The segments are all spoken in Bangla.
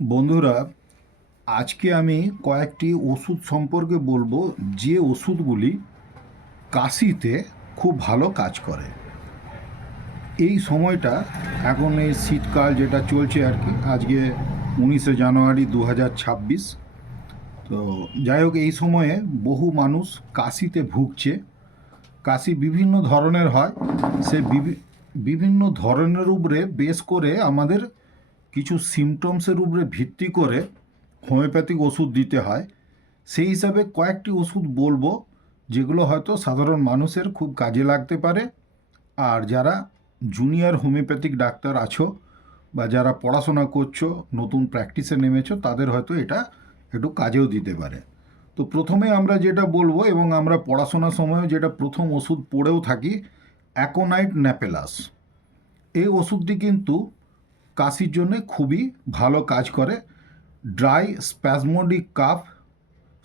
বন্ধুরা, আজকে আমি কয়েকটি ওষুধ সম্পর্কে বলবো যে ওষুধগুলি কাশিতে খুব ভালো কাজ করে। এই সময়টা এখন এই শীতকাল যেটা চলছে আর কি, আজকে 19শে জানুয়ারি 2026। তো যাই হোক, এই সময়ে বহু মানুষ কাশিতে ভুগছে। কাশি বিভিন্ন ধরনের হয়। সে বিভিন্ন ধরনের উপরে বেশ করে আমাদের কিছু সিমটমসের উপরে ভিত্তি করে হোমিওপ্যাথিক ওষুধ দিতে হয়। সেই হিসাবে কয়েকটি ওষুধ বলবো যেগুলো হয়তো সাধারণ মানুষের খুব কাজে লাগতে পারে। আর যারা জুনিয়র হোমিওপ্যাথিক ডাক্তার আছো বা যারা পড়াশোনা করছো, নতুন প্র্যাকটিসে নেমেছো, তাদের হয়তো এটা একটু কাজেও দিতে পারে। তো প্রথমে আমরা যেটা বলবো, এবং আমরা পড়াশোনার সময় যেটা প্রথম ওষুধ পড়েও থাকি, অ্যাকোনাইট ন্যাপেলাস। এই ওষুধটি কিন্তু কাশির জন্য খুবই ভালো কাজ করে। Dry spasmodic cough,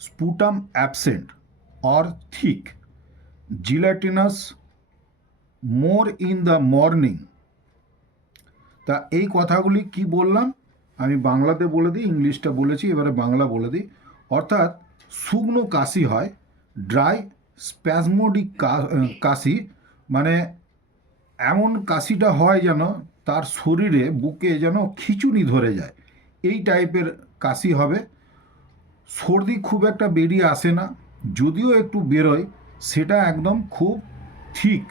sputum absent or thick, gelatinous, more in the morning. তা এই কথাগুলি কি বললাম, আমি বাংলাতে বলে দিই, ইংলিশটা বলেছি, এবারে বাংলা বলে দিই। অর্থাৎ শুকনো কাশি হয়, ড্রাই স্প্যাজমোডিক কাশি, মানে এমন কাশিটা হয় যেন তার শরীরে বুকে যেন খিঁচুনি ধরে যায়, এই টাইপের কাশি হবে। সর্দি খুব একটা বেরিয়ে আসে না, যদিও একটু বেরোয় সেটা একদম খুব ঠিক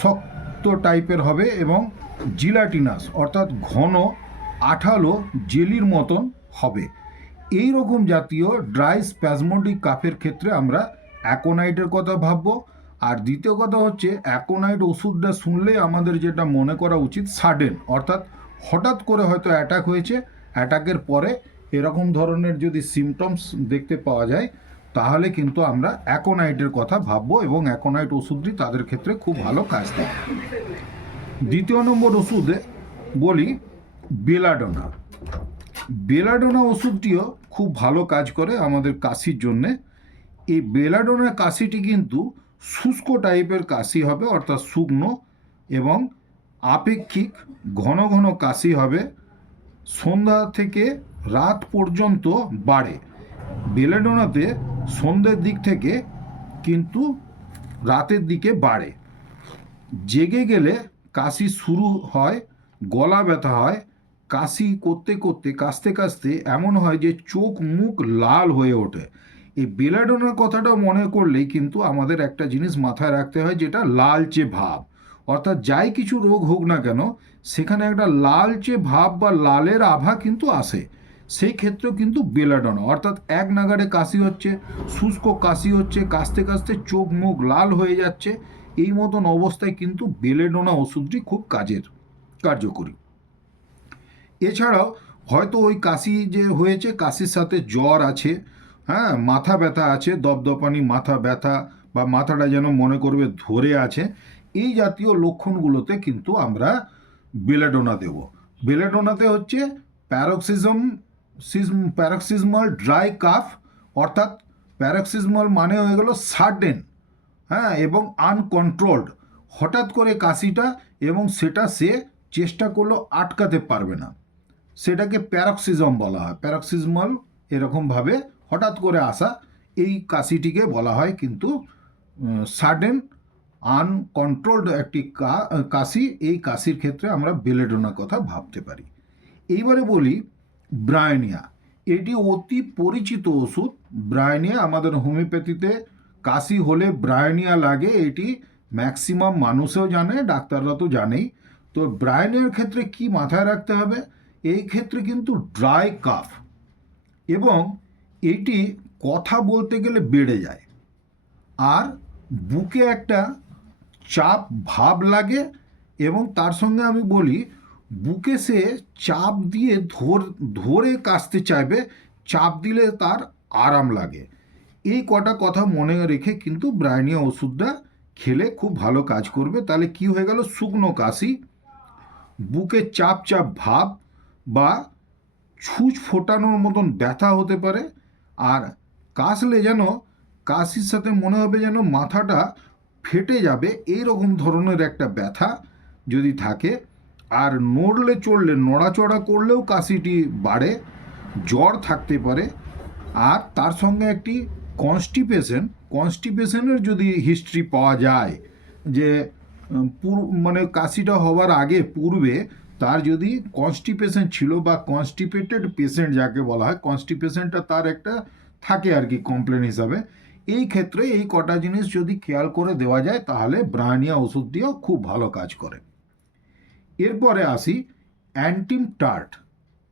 শক্ত টাইপের হবে, এবং জিলাটিনাস অর্থাৎ ঘন আঠালো জেলির মতন হবে। এই রকম জাতীয় ড্রাই স্প্যাজমোডিক কাফের ক্ষেত্রে আমরা অ্যাকোনাইটের কথা ভাববো। আর দ্বিতীয় কথা হচ্ছে, অ্যাকোনাইট ওষুধটা শুনলে আমাদের যেটা মনে করা উচিত, সাডেন, অর্থাৎ হঠাৎ করে হয়তো অ্যাটাক হয়েছে, অ্যাটাকের পরে এরকম ধরনের যদি সিমটমস দেখতে পাওয়া যায়, তাহলে কিন্তু আমরা অ্যাকোনাইটের কথা ভাববো, এবং অ্যাকোনাইট ওষুধটি তাদের ক্ষেত্রে খুব ভালো কাজ দেয়। দ্বিতীয় নম্বর ওষুধে বলি বেলাডোনা। বেলাডোনা ওষুধটিও খুব ভালো কাজ করে আমাদের কাশির জন্যে। এই বেলাডোনা কাশিটি কিন্তু শুষ্ক টাইপের কাশি হবে, অর্থাৎ শুকনো এবং আপেক্ষিক ঘন ঘন কাশি হবে, সন্ধ্যা থেকে রাত পর্যন্ত বাড়ে। বেলাডোনাতে সন্ধ্যের দিক থেকে কিন্তু রাতের দিকে বাড়ে। জেগে গেলে কাশি শুরু হয়, গলা ব্যথা হয়, কাশি করতে করতে কাশতে কাশতে এমন হয় যে চোখ মুখ লাল হয়ে ওঠে। এই বেলাডোনার কথাটা মনে করলেই কিন্তু আমাদের একটা জিনিস মাথায় রাখতে হয়, যেটা লালচে ভাব। অর্থাৎ যাই কিছু রোগ হোক না কেন, সেখানে একটা লালচে ভাব বা লালের আভা কিন্তু আসে। সেই ক্ষেত্রেও কিন্তু বেলাডোনা, অর্থাৎ এক নাগাড়ে কাশি হচ্ছে, শুষ্ক কাশি হচ্ছে, কাশতে কাশতে চোখ মুখ লাল হয়ে যাচ্ছে, এই মতন অবস্থায় কিন্তু বেলেডোনা ওষুধটি খুব কার্যকরী। এছাড়াও হয়তো ওই কাশি যে হয়েছে, কাশির সাথে জ্বর আছে, হ্যাঁ, মাথা ব্যথা আছে, দপদপানি মাথা ব্যথা, বা মাথাটা যেন মনে করবে ধরে আছে, এই জাতীয় লক্ষণগুলোতে কিন্তু আমরা বেলেডোনা দেব। বেলেডোনাতে হচ্ছে প্যারক্সিজমাল ড্রাই কাফ, অর্থাৎ প্যারক্সিজমাল মানে হয়ে গেল সাডেন, হ্যাঁ, এবং আনকন্ট্রোলড, হঠাৎ করে কাশিটা, এবং সেটা সে চেষ্টা করলেও আটকাতে পারবে না, সেটাকে প্যারক্সিজম বলা হয়। প্যারক্সিজমাল এরকমভাবে হঠাৎ করে আসা এই কাশিটিকে বলা হয় কিন্তু সাডেন আনকন্ট্রোলড একটি কাশি। এই কাশির ক্ষেত্রে আমরা বেলেডোনার কথা ভাবতে পারি। এইবারে বলি ব্রায়োনিয়া। এটি অতি পরিচিত ওষুধ। ব্রায়োনিয়া আমাদের হোমিওপ্যাথিতে কাশি হলে ব্রায়োনিয়া লাগে, এটি ম্যাক্সিমাম মানুষও জানে, ডাক্তাররা তো জানেই। তো ব্রায়োনিয়ার ক্ষেত্রে কি মাথায় রাখতে হবে, এই ক্ষেত্রে কিন্তু ড্রাই কাফ, এবং এটি কথা বলতে গেলে বেড়ে যায়, আর বুকে একটা চাপ ভাব লাগে, এবং তার সঙ্গে আমি বলি বুকে সে চাপ দিয়ে ধরে কাশতে চাইবে, চাপ দিলে তার আরাম লাগে। এই কটা কথা মনে রেখে কিন্তু ব্রায়োনিয়া ওষুধটা খেলে খুব ভালো কাজ করবে। তাহলে কি হয়ে গেল, শুকনো কাশি, বুকে চাপ চাপ ভাব বা ছুঁচ ফোটানোর মতন ব্যথা হতে পারে, আর কাশলে যেন কাশির সাথে মনে হবে যেন মাথাটা ফেটে যাবে, এই রকম ধরনের একটা ব্যথা যদি থাকে, আর নড়লে চড়লে নড়াচড়া করলেও কাশিটি বাড়ে, জ্বর থাকতে পারে, আর তার সঙ্গে একটি কনস্টিপেশনের যদি হিস্ট্রি পাওয়া যায়, যে মানে কাশিটা হওয়ার আগে পূর্বে তার যদি কনস্টিপেশন ছিল বা কনস্টিপেটেড পেশেন্ট যাকে বলা হয়, কনস্টিপেশনটা তার একটা থাকে আর কি কমপ্লেন হিসাবে, এই ক্ষেত্রে এই কটা জিনিস যদি খেয়াল করে দেওয়া যায় তাহলে ব্রাহ্মণিয়া ওষুধ দিয়েও খুব ভালো কাজ করে। এরপরে আসি অ্যান্টিম টার্ট,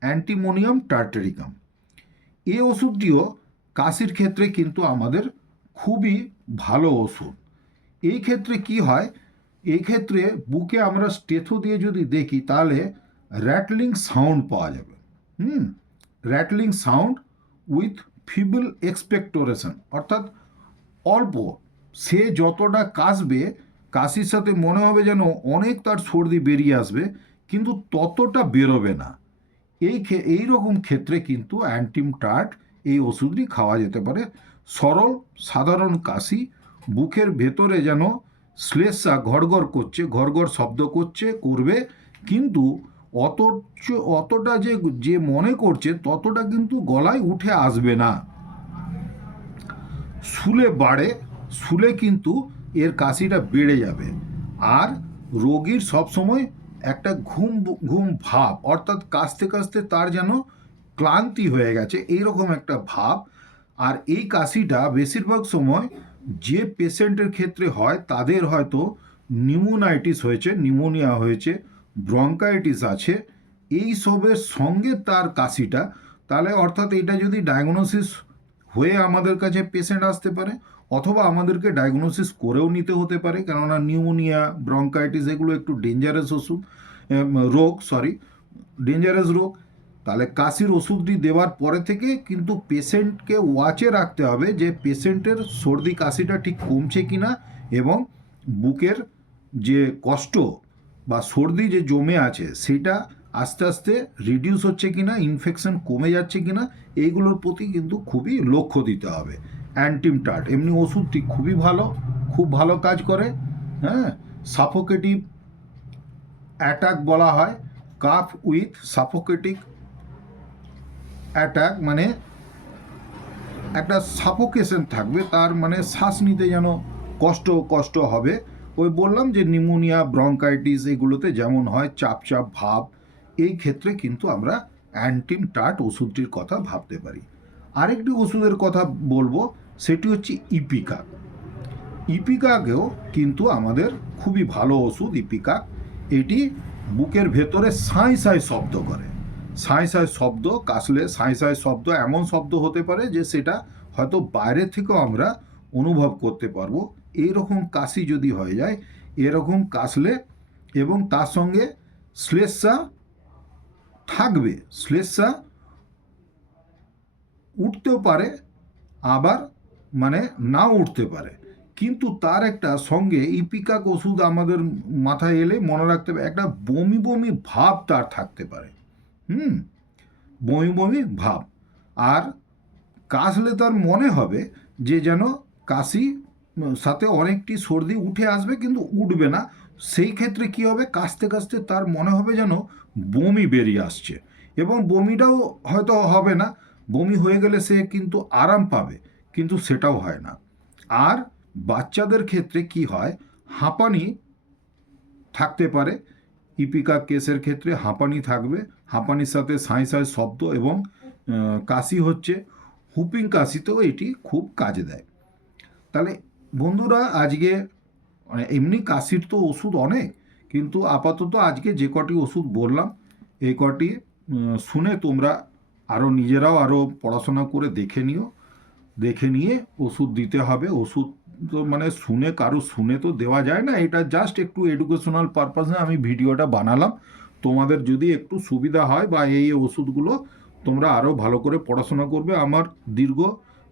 অ্যান্টিমোনিয়াম টার্টারিকাম। এই ওষুধটিও কাশির ক্ষেত্রে কিন্তু আমাদের খুবই ভালো ওষুধ। এই ক্ষেত্রে কি হয়, এই ক্ষেত্রে বুকে আমরা স্টেথো দিয়ে যদি দেখি তাহলে র্যাটলিং সাউন্ড পাওয়া যাবে। র্যাটলিং সাউন্ড উইথ ফিবল এক্সপেক্টোরেশন, অর্থাৎ অল্প, সে যতটা কাশবে কাশির সাথে মনে হবে যেন অনেক তার সর্দি বেরিয়ে আসবে, কিন্তু ততটা বেরোবে না। এই রকম ক্ষেত্রে কিন্তু অ্যান্টিম টার্ট এই ওষুধটি খাওয়া যেতে পারে। সরল সাধারণ কাশি, বুকের ভেতরে যেন শ্লেষা ঘড়ঘড় করছে, ঘড়ঘড় শব্দ করবে, কিন্তু অতটা যে মনে করছে ততটা কিন্তু গলায় উঠে আসবে না। শুলে কিন্তু এর কাশিটা বেড়ে যাবে। আর রোগীর সবসময় একটা ঘুম ঘুম ভাব, অর্থাৎ কাশতে কাশতে তার যেন ক্লান্তি হয়ে গেছে এইরকম একটা ভাব। আর এই কাশিটা বেশিরভাগ সময় যে পেশেন্টের ক্ষেত্রে হয় তাদের হয়তো নিউমোনিয়া হয়েছে, ব্রঙ্কাইটিস আছে, এই সবের সঙ্গে তার কাশিটা, তাহলে অর্থাৎ এটা যদি ডায়াগনোসিস হয়ে আমাদের কাছে পেশেন্ট আসতে পারে, অথবা আমাদেরকে ডায়াগনোসিস করেও নিতে হতে পারে, কেননা নিউমোনিয়া ব্রঙ্কাইটিস এগুলো একটু ডেঞ্জারাস ডেঞ্জারাস রোগ। তাহলে কাশির ওষুধটি দেওয়ার পরে থেকে কিন্তু পেশেন্টকে ওয়াচে রাখতে হবে যে পেশেন্টের সর্দি কাশিটা ঠিক কমছে কিনা, এবং বুকের যে কষ্ট বা সর্দি যে জমে আছে সেটা আস্তে আস্তে রিডিউস হচ্ছে কিনা, ইনফেকশন কমে যাচ্ছে কিনা, এইগুলোর প্রতি কিন্তু খুবই লক্ষ্য দিতে হবে। অ্যান্টিম টার্ট এমনি ওষুধটি খুব ভালো কাজ করে। হ্যাঁ, সাফোকেটিভ অ্যাটাক বলা হয়, কাফ উইথ সাফোকেটিক অ্যাটাক, মানে একটা সাফোকেশন থাকবে, তার মানে শ্বাস নিতে যেন কষ্ট হবে। ওই বললাম যে নিউমোনিয়া ব্রঙ্কাইটিস এগুলোতে যেমন হয় চাপ ভাব, এই ক্ষেত্রে কিন্তু আমরা অ্যান্টিম টার্ট ওষুধটির কথা ভাবতে পারি। আরেকটি ওষুধের কথা বলবো, সেটি হচ্ছে ইপিকাক। ইপিকাকেও কিন্তু আমাদের খুবই ভালো ওষুধ ইপিকাক। এটি বুকের ভেতরে সাঁই শব্দ করে, সাঁই শব্দ, কাশলে সাঁই শব্দ, এমন শব্দ হতে পারে যে সেটা হয়তো বাইরে থেকেও আমরা অনুভব করতে পারবো। এইরকম কাশি যদি হয়ে যায়, এরকম কাশলে, এবং তার সঙ্গে শ্লেষা থাকবে, শ্লেষা উঠতেও পারে, আবার মানে নাও উঠতে পারে, কিন্তু তার একটা সঙ্গে ইপিকাক ওষুধ আমাদের মাথায় এলে মনে রাখতে হবে একটা বমি ভাব তার থাকতে পারে। বমি ভাব, আর কাশলে তার মনে হবে যে যেন কাশি সাথে অনেকটি সর্দি উঠে আসবে কিন্তু উঠবে না। সেই ক্ষেত্রে কি হবে, কাশতে কাশতে তার মনে হবে যেন বমি বেরিয়ে আসছে, এবং বমিটাও হয়তো হবে না, বমি হয়ে গেলে সে কিন্তু আরাম পাবে, কিন্তু সেটাও হয় না। আর বাচ্চাদের ক্ষেত্রে কি হয়, হাঁপানি থাকতে পারে, ইপিকা কেসের ক্ষেত্রে হাঁপানি থাকবে, হাঁপানির সাথে সাঁই শব্দ এবং কাশি হচ্ছে, হুপিং কাশিতেও এটি খুব কাজে দেয়। তাহলে বন্ধুরা, আজকে মানে এমনি কাশির তো ওষুধ অনেক, কিন্তু আপাতত আজকে যে কটি ওষুধ বললাম এই কটি শুনে তোমরা নিজেরাও আরও পড়াশোনা করে দেখে নিয়ে ওষুধ দিতে হবে। ওষুধ তো মানে শুনে তো দেওয়া যায় না, এটা জাস্ট একটু এডুকেশনাল পারপাসে আমি ভিডিওটা বানালাম। তোমাদের যদি একটু সুবিধা হয় বা এই ওষুধগুলো তোমরা আরও ভালো করে পড়াশোনা করবে, আমার দীর্ঘ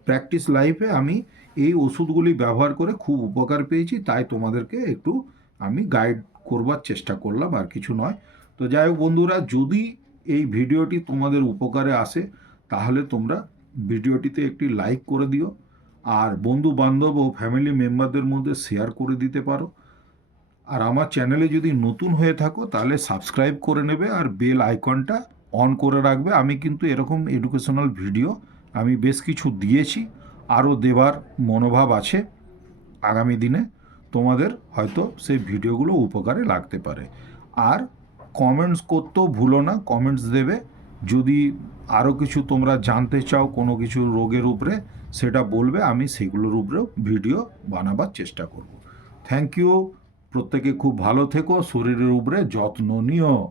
প্র্যাকটিস লাইফে আমি এই ওষুধগুলি ব্যবহার করে খুব উপকার পেয়েছি, তাই তোমাদেরকে একটু আমি গাইড করবার চেষ্টা করলাম, আর কিছু নয়। তো যাই হোক বন্ধুরা, যদি এই ভিডিওটি তোমাদের উপকারে আসে তাহলে তোমরা ভিডিওটিতে একটি লাইক করে দিও, আর বন্ধু বান্ধব ও ফ্যামিলি মেম্বারদের মধ্যে শেয়ার করে দিতে পারো। আর আমার চ্যানেলে যদি নতুন হয়ে থাকো তাহলে সাবস্ক্রাইব করে নেবে আর বেল আইকনটা অন করে রাখবে। আমি কিন্তু এরকম এডুকেশনাল ভিডিও আমি বেশ কিছু দিয়েছি, আরও দেবার মনোভাব আছে আগামী দিনে। তোমাদের হয়তো সেই ভিডিওগুলো উপকারে লাগতে পারে। আর কমেন্টস করতেও ভুলো না, কমেন্টস দেবে। যদি আরও কিছু তোমরা জানতে চাও কোনো কিছু রোগের উপরে, সেটা বলবে, আমি সেগুলোর উপরেও ভিডিও বানাবার চেষ্টা করব। Thank you. প্রত্যেকে খুব ভালো থেকো, শরীরের উপরে যত্ন নিও।